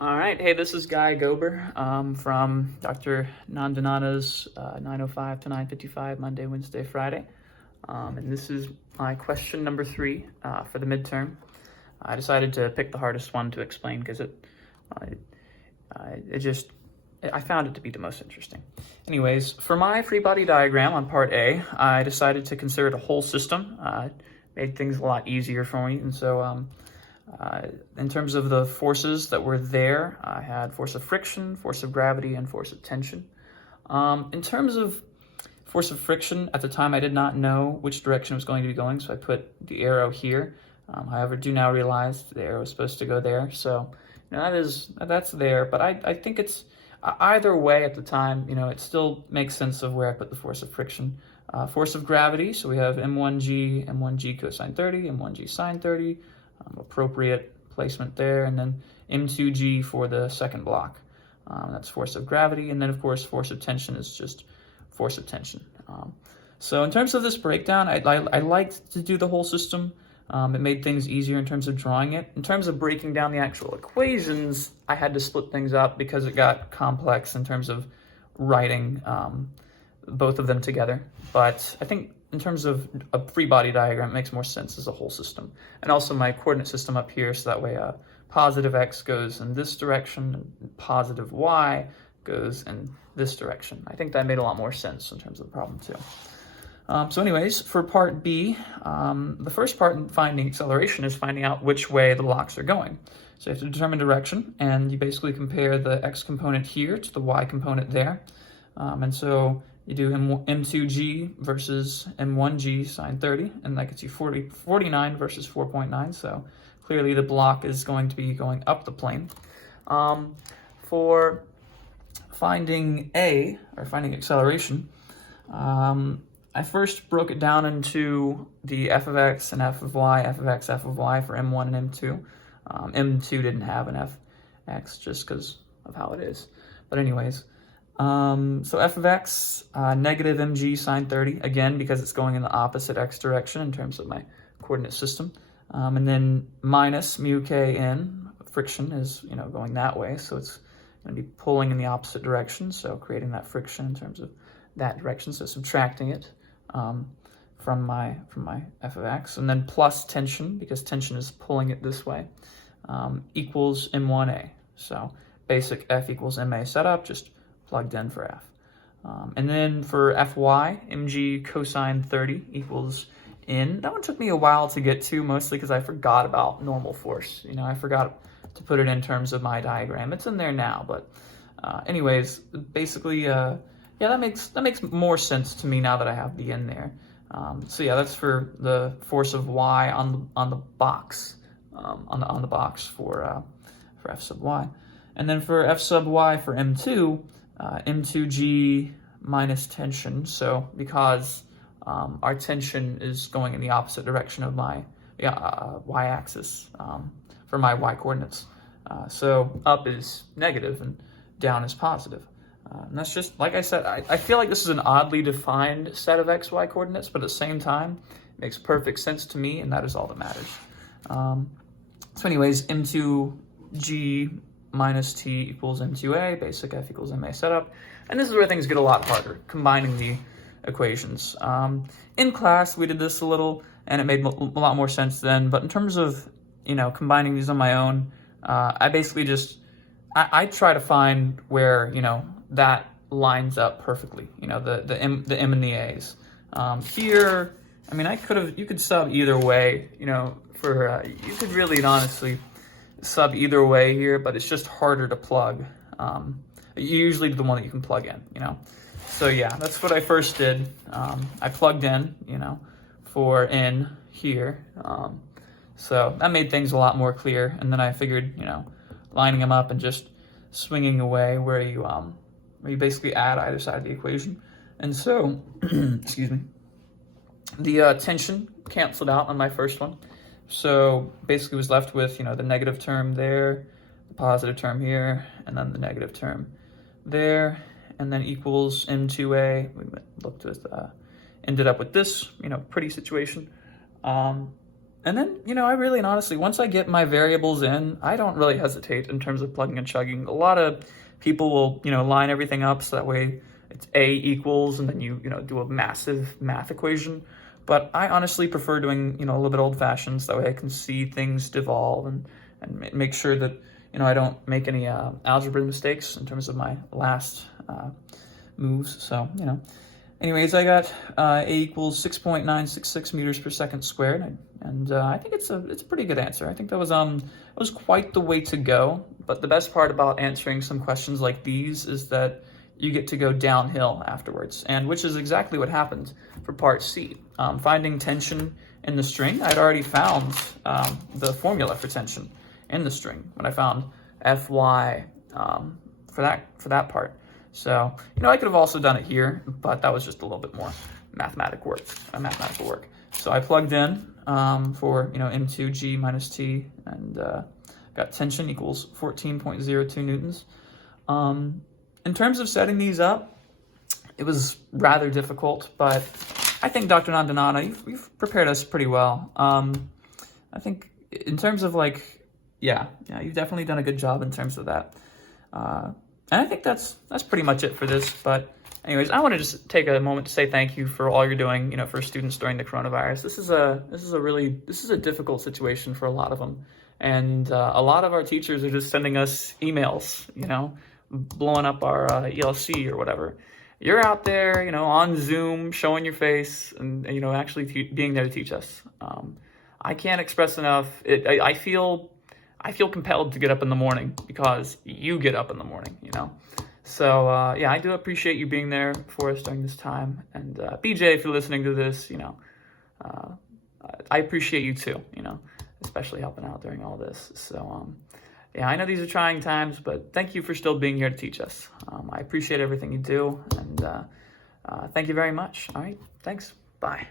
All right, hey, this is Guy Gober from Dr. Nandinana's 9:05 to 9:55, Monday, Wednesday, Friday. And this is my question number 3 for the midterm. I decided to pick the hardest one to explain because I found it to be the most interesting. Anyways, for my free body diagram on part A, I decided to consider it a whole system. Made things a lot easier for me, and so in terms of the forces that were there, I had force of friction, force of gravity, and force of tension. In terms of force of friction, at the time I did not know which direction it was going to be going, so I put the arrow here. However, do now realize the arrow is supposed to go there, so that's there. But I think it's either way at the time. It still makes sense of where I put the force of friction. Force of gravity, so we have m1g cosine 30, m1g sine 30. Appropriate placement there, and then m2g for the second block. That's force of gravity, and then of course force of tension is just force of tension. So in terms of this breakdown, I liked to do the whole system. It made things easier in terms of drawing it. In terms of breaking down the actual equations, I had to split things up because it got complex in terms of writing both of them together. But I think in terms of a free body diagram, it makes more sense as a whole system. And also my coordinate system up here, so that way positive x goes in this direction, and positive y goes in this direction. I think that made a lot more sense in terms of the problem too. So anyways, for part B, the first part in finding acceleration is finding out which way the blocks are going. So you have to determine direction, and you basically compare the x component here to the y component there. And so you do m2g versus m1g sine 30, and that gets you 49 versus 4.9, so clearly the block is going to be going up the plane. For finding A, or finding acceleration, I first broke it down into the f of x and f of y, f of x, f of y for m1 and m2. M2 didn't have an fx just because of how it is. But anyways, so f of x, negative mg sine 30, again, because it's going in the opposite x direction in terms of my coordinate system. And then minus mu k in, friction is, going that way, so it's going to be pulling in the opposite direction, so creating that friction in terms of that direction, so subtracting it from my f of x. And then plus tension, because tension is pulling it this way, equals m1a. So basic f equals ma setup, just plugged in for f. And then for fy, mg cosine 30 equals in. That one took me a while to get to, mostly because I forgot about normal force. I forgot to put it in terms of my diagram. It's in there now, but anyways, basically, yeah, that makes more sense to me now that I have the in there. So yeah, that's for the force of y on the box, on the box for f sub y. And then for f sub y for m2, m2g minus tension. So because our tension is going in the opposite direction of my y-axis for my y-coordinates. So up is negative and down is positive. And that's just, like I said, I feel like this is an oddly defined set of x-y coordinates, but at the same time, it makes perfect sense to me, and that is all that matters. So anyways, m2g minus t equals m2a, basic f equals ma setup. And this is where things get a lot harder, combining the equations. In class, we did this a little, and it made a lot more sense then. But in terms of, combining these on my own, I basically just, I try to find where, that lines up perfectly, the m and the a's. Here, I mean, you could sub either way, you could really and honestly sub either way here, but it's just harder to plug. You usually do the one that you can plug in, So yeah, that's what I first did. I plugged in, for in here. So that made things a lot more clear. And then I figured, lining them up and just swinging away where you basically add either side of the equation. And so, excuse me, the tension canceled out on my first one. So basically was left with, the negative term there, the positive term here, and then the negative term there, and then equals m2a. We looked at, ended up with this, pretty situation. And then, I really and honestly, once I get my variables in, I don't really hesitate in terms of plugging and chugging. A lot of people will, line everything up so that way it's A equals, and then you do a massive math equation. But I honestly prefer doing, a little bit old fashioned so that way I can see things devolve and make sure that, I don't make any algebra mistakes in terms of my last moves. So, anyways, I got A equals 6.966 meters per second squared, and I think it's a pretty good answer. I think that was quite the way to go. But the best part about answering some questions like these is that you get to go downhill afterwards, and which is exactly what happened for part C. Finding tension in the string, I'd already found the formula for tension in the string when I found Fy for that part. So, I could have also done it here, but that was just a little bit more mathematical work. So I plugged in for, M2G minus T, and got tension equals 14.02 newtons. In terms of setting these up, it was rather difficult, but I think Dr. Nandanana, you've prepared us pretty well. I think in terms of you've definitely done a good job in terms of that. And I think that's pretty much it for this. But anyways, I want to just take a moment to say thank you for all you're doing, for students during the coronavirus. This is a difficult situation for a lot of them. And a lot of our teachers are just sending us emails, blowing up our ELC or whatever. You're out there, on Zoom, showing your face and actually being there to teach us. I can't express enough. I feel compelled to get up in the morning because you get up in the morning, So, I do appreciate you being there for us during this time. And BJ, if you're listening to this, I appreciate you too, especially helping out during all this. So, I know these are trying times, but thank you for still being here to teach us. I appreciate everything you do, and thank you very much. All right, thanks. Bye.